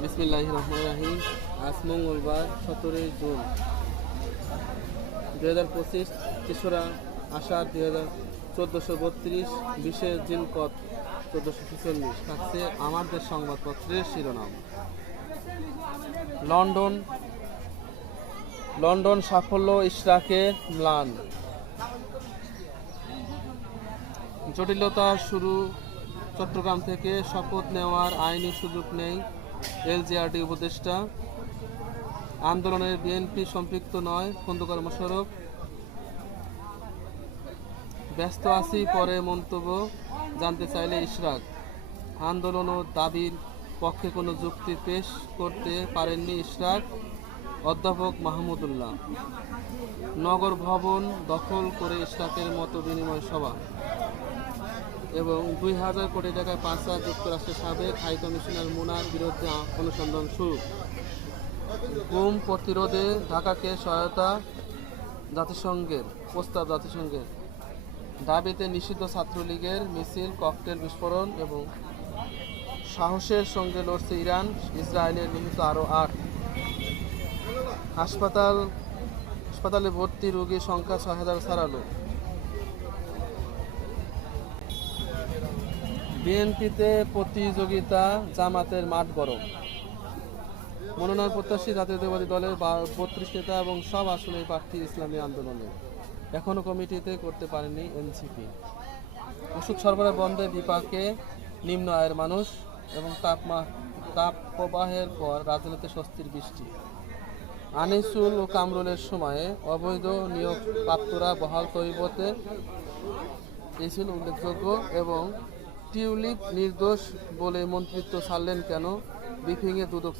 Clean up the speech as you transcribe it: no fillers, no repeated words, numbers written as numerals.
বিসমিল্লাহির রহমানির রহিম। আজ মঙ্গলবার 17 জুন 2025, 3রা আষাঢ় 1432, 20শে জিলকদ 1446। থাকছে আমাদের সংবাদপত্রের শিরোনাম। লন্ডন সাফল্য ইশরাকের ম্লান। জটিলতা শুরু চট্টগ্রাম থেকে শপথ নেওয়ার আইনি সুযোগ নেই এলজেআরডি উপদেষ্টা। আন্দোলনের বিএনপি সম্পৃক্ত নয় খন্দকার মোশাররফ। ব্যস্ত আছি পরে মন্তব্য জানতে চাইলে ইশরাক। আন্দোলন ও দাবির পক্ষে কোনো যুক্তি পেশ করতে পারেননি ইশরাক। অধ্যাপক মাহমুদুল্লাহ। নগর ভবন দখল করে ইশরাকের মতো বিনিময় সভা এবং 2000 কোটি টাকায় পাচার। যুক্তরাষ্ট্রের সাবেক হাইকমিশনার মুনার বিরুদ্ধে অনুসন্ধান শুরু। গুম প্রতিরোধে ঢাকাকে সহায়তা জাতিসংঘের প্রস্তাব। জাতিসংঘের দাবিতে নিষিদ্ধ ছাত্রলীগের মিছিল, ককটেল বিস্ফোরণ এবং সাহসের সঙ্গে লড়ছে ইরান। ইসরায়েলের নিহত আরও 8। হাসপাতালে ভর্তি রোগীর সংখ্যা 6000 ছাড়ালো। বিএনপিতে প্রতিযোগিতা, জামাতের মাঠ গরম। মনোনয়ন প্রত্যাশী জাতীয়তাবাদী দলের 32 নেতা এবং সব আসনের প্রার্থী ইসলামী আন্দোলনে। এখনও কমিটিতে করতে পারেনি এনসিপি। ওষুধ সরবরাহ বন্ধে বিপাকে নিম্ন আয়ের মানুষ এবং তাপ প্রবাহের পর রাজনীতিতে স্বস্তির বৃষ্টি। আনিসুল ও কামরুলের সময়ে অবৈধ নিয়োগ প্রাপ্তরা বহাল তৈবতে এই ছিল উল্লেখযোগ্য। এবং টিউলিপ নির্দোষ বলে মন্ত্রিত্ব ছাড়লেন কেন? ব্রিফিংয়ে দুদক